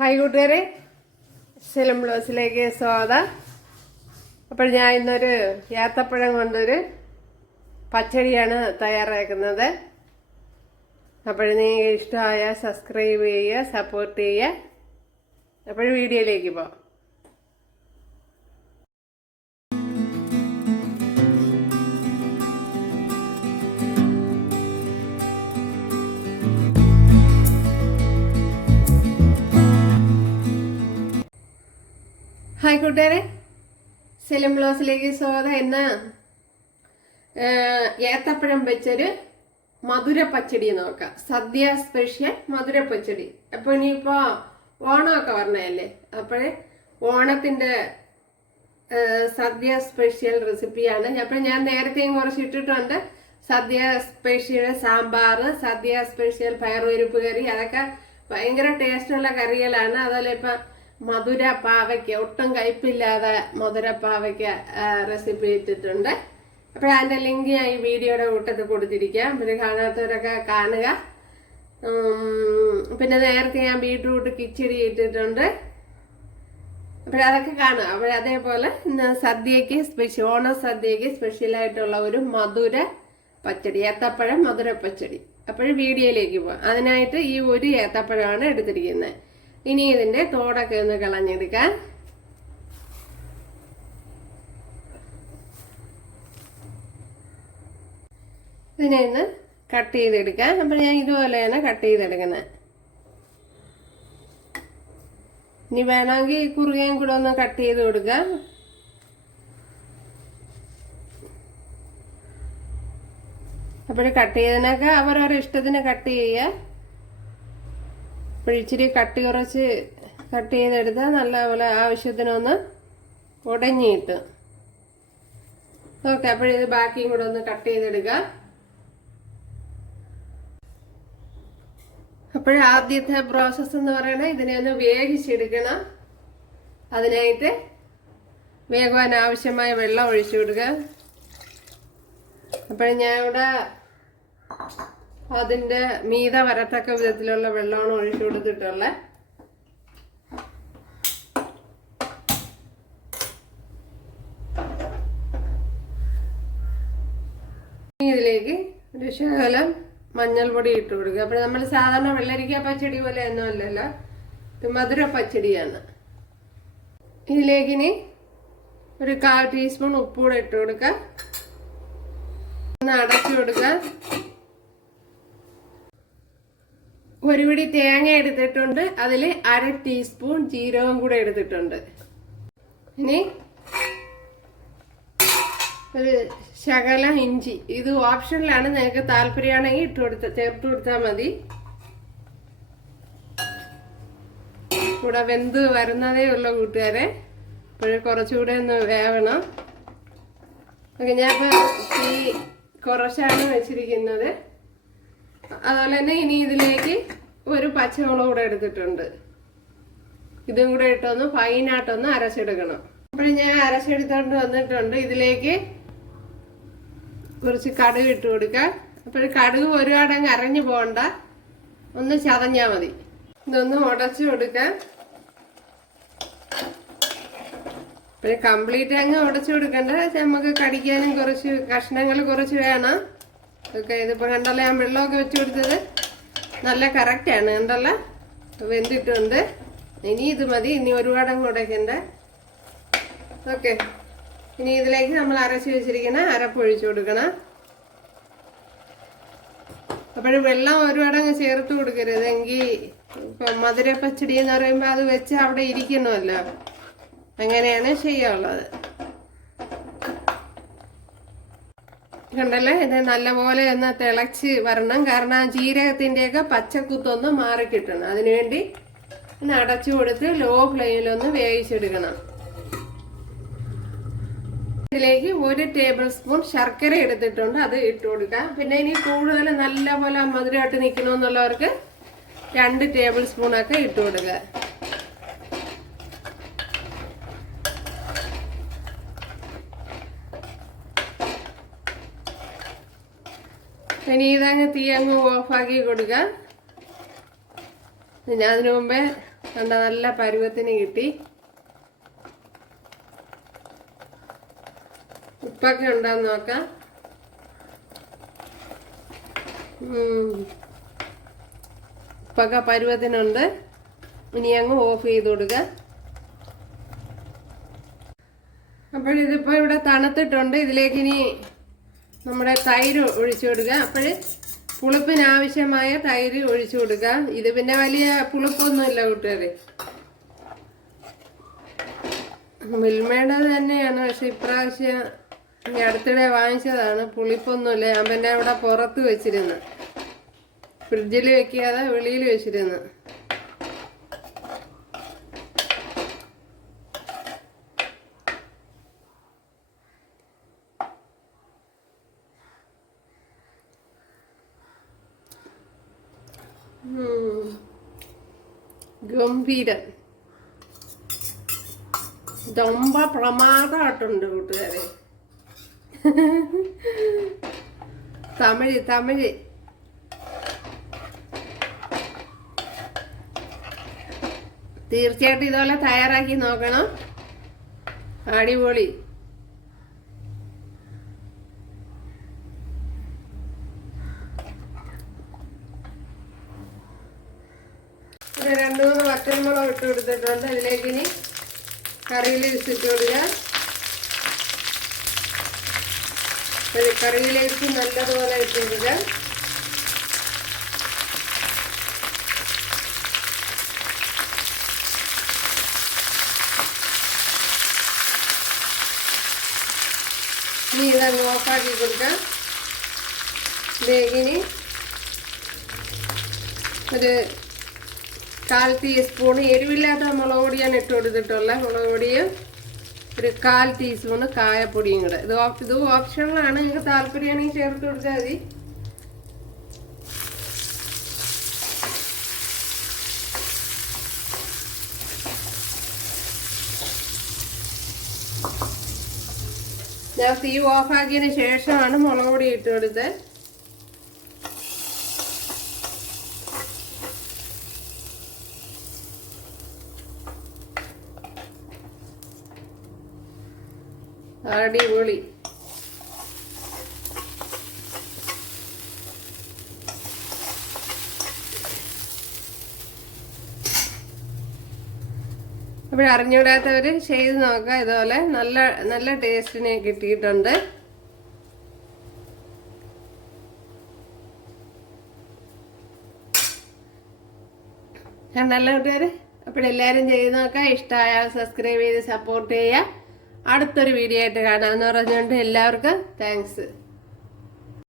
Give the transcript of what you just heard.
Hi കൂട്ടുകാരെ, സെലം ബ്ലോസിലേക്ക് സ്വാഗതം. അപ്പോൾ ഞാൻ ഇന്നൊരു ഏത്തപ്പഴം കൊണ്ടൊരു പച്ചടിയാണ് തയ്യാറാക്കുന്നത്. അപ്പോൾ നിങ്ങൾക്ക് ഇഷ്ടമായ സബ്സ്ക്രൈബ് ചെയ്യുക, സപ്പോർട്ട് ചെയ്യുക. അപ്പോൾ വീഡിയോയിലേക്ക് പോകാം. ഹായ് കൂട്ടുകാരെ, സെലം ബ്ലോസിലേക്ക് സ്വാഗതം. ഇന്ന് ഏത്തപ്പഴം വെച്ചൊരു മധുര പച്ചടി നോക്കാം. സദ്യ സ്പെഷ്യൽ മധുര പച്ചടി. അപ്പോൾ ഇനിയിപ്പോ ഓണമൊക്കെ പറഞ്ഞല്ലേ, അപ്പോഴേ ഓണത്തിന്റെ സദ്യ സ്പെഷ്യൽ റെസിപ്പിയാണ്. അപ്പോൾ ഞാൻ നേരത്തെയും കുറച്ച് ഇട്ടിട്ടുണ്ട്. സദ്യ സ്പെഷ്യൽ സാമ്പാർ, സദ്യ സ്പെഷ്യൽ പയറുപരിപ്പ് കറി, അതൊക്കെ ഭയങ്കര ടേസ്റ്റുള്ള കറികളാണ്. അതുപോലെ ഇപ്പൊ മധുര പാവയ്ക്ക, ഒട്ടും കയ്പില്ലാതെ മധുര പാവയ്ക്ക റെസിപ്പി ഇട്ടിട്ടുണ്ട്. അപ്പോൾ അതിന്റെ ലിങ്ക് ഞാൻ ഈ വീഡിയോയുടെ കൂട്ടത്തിൽ കൊടുത്തിരിക്കാം. പിന്നെ കാണാത്തവരൊക്കെ കാണുക. പിന്നെ നേരത്തെ ഞാൻ ബീട്രൂട്ട് കിച്ചടി ഇട്ടിട്ടുണ്ട്. അതൊക്കെ കാണുക. അതേപോലെ ഇന്ന് സദ്യക്ക് സ്പെഷ്യൽ, ഓണ സദ്യക്ക് സ്പെഷ്യലായിട്ടുള്ള ഒരു മധുര പച്ചടി, ഏത്തപ്പഴം മധുര പച്ചടി. വീഡിയോയിലേക്ക് പോവാം. അതിനായിട്ട് ഈ ഒരു ഏത്തപ്പഴമാണ് എടുത്തിരിക്കുന്നത്. ഇനി ഇതിന്റെ തോടൊക്കെ ഒന്ന് കളഞ്ഞെടുക്കാം. ഇതിനെ ഒന്ന് കട്ട് ചെയ്തെടുക്കാം. അപ്പോൾ ഞാൻ ഇതുപോലെയാണ് കട്ട് ചെയ്തെടുക്കുന്നത്. ഇനി വേണമെങ്കിൽ കുറുകയും കൂടെ ഒന്ന് കട്ട് ചെയ്ത് കൊടുക്കാം. അപ്പോൾ കട്ട് ചെയ്തതിനൊക്കെ അവരവരുടെ ഇഷ്ടത്തിന് കട്ട് ചെയ്യുക. ഇച്ചിരി കട്ടി കുറച്ച് കട്ട് ചെയ്തെടുത്താൽ നല്ലപോലെ ആവശ്യത്തിനൊന്ന് ഉടഞ്ഞു കിട്ടും. ഓക്കെ, അപ്പോഴിത് ബാക്കിയും കൂടെ ഒന്ന് കട്ട് ചെയ്തെടുക്കുക. ആദ്യത്തെ പ്രോസസ്സ് എന്ന് പറയുന്നത് ഇതിനെ ഒന്ന് വേവിച്ചെടുക്കണം. അതിനായിട്ട് വേകുവാൻ ആവശ്യമായ വെള്ളം ഒഴിച്ചു കൊടുക്കുക. ഞാൻ ഇവിടെ അതിന്റെ മീത വരത്തക്ക വിധത്തിലുള്ള വെള്ളമാണ് ഒഴിച്ചു കൊടുത്തിട്ടുള്ളത്. ഇതിലേക്ക് ഒരു ശകലം മഞ്ഞൾപ്പൊടി ഇട്ട് കൊടുക്കുക. അപ്പോൾ നമ്മൾ സാധാരണ വെള്ളരിക്ക പച്ചടി പോലെ ഒന്നും അല്ലല്ലോ, ഇത് മധുര പച്ചടിയാണ്. ഇതിലേക്ക് ഇനി ഒരു 1/4 ടീസ്പൂൺ ഉപ്പൂടെ ഇട്ട് കൊടുക്കുക. ഒന്ന് അടച്ചു കൊടുക്കുക. ഒരു പിടി തേങ്ങ എടുത്തിട്ടുണ്ട്. അതിൽ 1/2 ടീസ്പൂൺ ജീരകം കൂടെ എടുത്തിട്ടുണ്ട്. ഇനി ഒരു ശകലം ഇഞ്ചി, ഇത് ഓപ്ഷനിലാണ്, നിങ്ങൾക്ക് താല്പര്യമാണെങ്കിൽ ചേർത്ത് കൊടുത്താൽ മതി. ഇവിടെ വെന്ത് വരുന്നതേ ഉള്ളൂ കൂട്ടുകാരെ, കുറച്ചുകൂടെ ഒന്ന് വേവണം. ഞാനിപ്പോൾ തീ കുറച്ചാണ് വെച്ചിരിക്കുന്നത്. അതുപോലെ തന്നെ ഇനി ഇതിലേക്ക് ഒരു പച്ചമുളക് കൂടെ എടുത്തിട്ടുണ്ട്. ഇതും കൂടെ ഇട്ടൊന്ന് ഫൈനായിട്ടൊന്ന് അരച്ചെടുക്കണം. ഞാൻ അരച്ചെടുത്തോണ്ട് വന്നിട്ടുണ്ട്. ഇതിലേക്ക് കുറച്ച് കടുക് ഇട്ട് കൊടുക്കുക. കടുക് ഒരുപാടങ്ങ് അരഞ്ഞു പോകണ്ട, ഒന്ന് ചതഞ്ഞാൽ മതി. ഇതൊന്ന് ഉടച്ചു കൊടുക്കാം. കംപ്ലീറ്റ് അങ്ങ് ഉടച്ചു കൊടുക്കണ്ട, നമുക്ക് കടിക്കാനും കുറച്ച് കഷ്ണങ്ങൾ കുറച്ച് വേണം. ഓക്കെ, ഇതിപ്പോൾ കണ്ടല്ലോ, ഞാൻ വെള്ളമൊക്കെ വെച്ച് കൊടുത്തത് നല്ല കറക്റ്റാണ്. കണ്ടല്ലോ, വെന്തിട്ടുണ്ട്. ഇനി ഇത് മതി, ഇനി ഒരുപാടങ്ങ് ഉടയ്ക്കണ്ട. ഓക്കെ, ഇനി ഇതിലേക്ക് നമ്മൾ അരച്ച് വെച്ചിരിക്കുന്ന അരപ്പൊഴിച്ചു കൊടുക്കണം. വെള്ളം ഒരുപാടങ്ങ് ചേർത്ത് കൊടുക്കരുത്, എങ്കിൽ ഇപ്പം മധുര പച്ചടി എന്ന് പറയുമ്പോൾ അത് വെച്ച് അവിടെ ഇരിക്കണമല്ലോ, അങ്ങനെയാണ് ചെയ്യാനുള്ളത്. കണ്ടല്ലേ, ഇത് നല്ലപോലെ ഒന്ന് തിളച്ച് വരണം. കാരണം ജീരകത്തിന്റെയൊക്കെ പച്ചക്കുത്തൊന്ന് മാറിക്കിട്ടണം. അതിനുവേണ്ടി ഒന്ന് അടച്ചു കൊടുത്ത് ലോ ഫ്ലെയിമിലൊന്ന് വേവിച്ചെടുക്കണം. ഇതിലേക്ക് 1 ടേബിൾ സ്പൂൺ ശർക്കര എടുത്തിട്ടുണ്ട്, അത് ഇട്ട് കൊടുക്കാം. പിന്നെ ഇനി കൂടുതൽ നല്ലപോലെ മധുരമായിട്ട് നിൽക്കണമെന്നുള്ളവർക്ക് 2 ടേബിൾ സ്പൂണൊക്കെ ഇട്ട് കൊടുക്കുക. ഇനി ഇതങ്ങ് തീ അങ്ങ് ഓഫാക്കി കൊടുക്കുക. ഞാൻ അതിനു മുമ്പേ കണ്ട നല്ല പരുവത്തിന് കിട്ടി. ഉപ്പൊക്കെ ഉണ്ടോന്ന് നോക്കാം. ഉപ്പൊക്കെ പരുവത്തിനുണ്ട്. ഇനി അങ്ങ് ഓഫ് ചെയ്ത് കൊടുക്കുക. അപ്പോഴിതിപ്പോൾ ഇവിടെ തണുത്തിട്ടുണ്ട്. ഇതിലേക്ക് ഇനി നമ്മുടെ തൈര് ഒഴിച്ചു കൊടുക്കുക. അപ്പോൾ പുളിപ്പിനാവശ്യമായ തൈര് ഒഴിച്ചു കൊടുക്കുക. ഇത് പിന്നെ വലിയ പുളിപ്പൊന്നുമില്ല കൂട്ടുകാരെ, മിൽമയുടെ തന്നെയാണ്. പക്ഷെ ഇപ്രാവശ്യം ഈ അടുത്തിടെ വാങ്ങിച്ചതാണ്. പുളിപ്പൊന്നുമില്ല. ഞാൻ പിന്നെ അവിടെ പുറത്ത് വെച്ചിരുന്നു, ഫ്രിഡ്ജിൽ വെക്കാതെ വെളിയിൽ വെച്ചിരുന്നു. ഗംഭീരം, ரொம்ப പ്രമാദമായിട്ടുണ്ട് കൂട്ടുകാരെ. തമിഴ് തീർച്ചയായിട്ടും ഇതുപോലെ തയ്യാറാക്കി നോക്കണം. അടിപൊളി. ഇത് 2-3 വറ്റൽമുളക് ഇട്ട് കൊടുത്തിട്ടുണ്ട്. അതിലേക്ക് ഇനി കറി ലീവ്സ് ഇട്ട് കൊടുക്കുക. കറി ലീവ്സ് നല്ലതുപോലെ ഇട്ട് കൊടുക്കുക. ഇനി ഇതങ്ങ് ഓഫാക്കി കൊടുക്കാം. ഇതിലേക്കിനി ഒരു 1/4 ടീസ്പൂൺ എരിവില്ലാത്ത മുളക് പൊടിയാണ് ഇട്ട് കൊടുത്തിട്ടുള്ള. മുളക് പൊടിയും ഒരു 1/4 ടീസ്പൂൺ കായപ്പൊടിയും കൂടെ. ഇത് ഓപ്ഷണലാണ്. നിങ്ങൾക്ക് താല്പര്യമാണെങ്കിൽ ചേർത്ത് കൊടുത്താൽ മതി. ഞാൻ തീ ഓഫാക്കിയതിന് ശേഷമാണ് മുളക് പൊടി ഇട്ട് കൊടുത്തത്. അടിപൊളി. അപ്പോൾ അറിഞ്ഞുകൂടാത്തവര് ചെയ്ത് നോക്കാം. ഇതുപോലെ നല്ല നല്ല ടേസ്റ്റിന് കിട്ടിയിട്ടുണ്ട്. കണ്ടല്ലോ കൂട്ടുകാര്. അപ്പോഴെല്ലാവരും ചെയ്ത് നോക്കാം. ഇഷ്ടമായാൽ സബ്സ്ക്രൈബ് ചെയ്ത് സപ്പോർട്ട് ചെയ്യുക. അടുത്തൊരു വീഡിയോ ആയിട്ട് കാണാമെന്ന് പറഞ്ഞുകൊണ്ട് എല്ലാവർക്കും താങ്ക്സ്.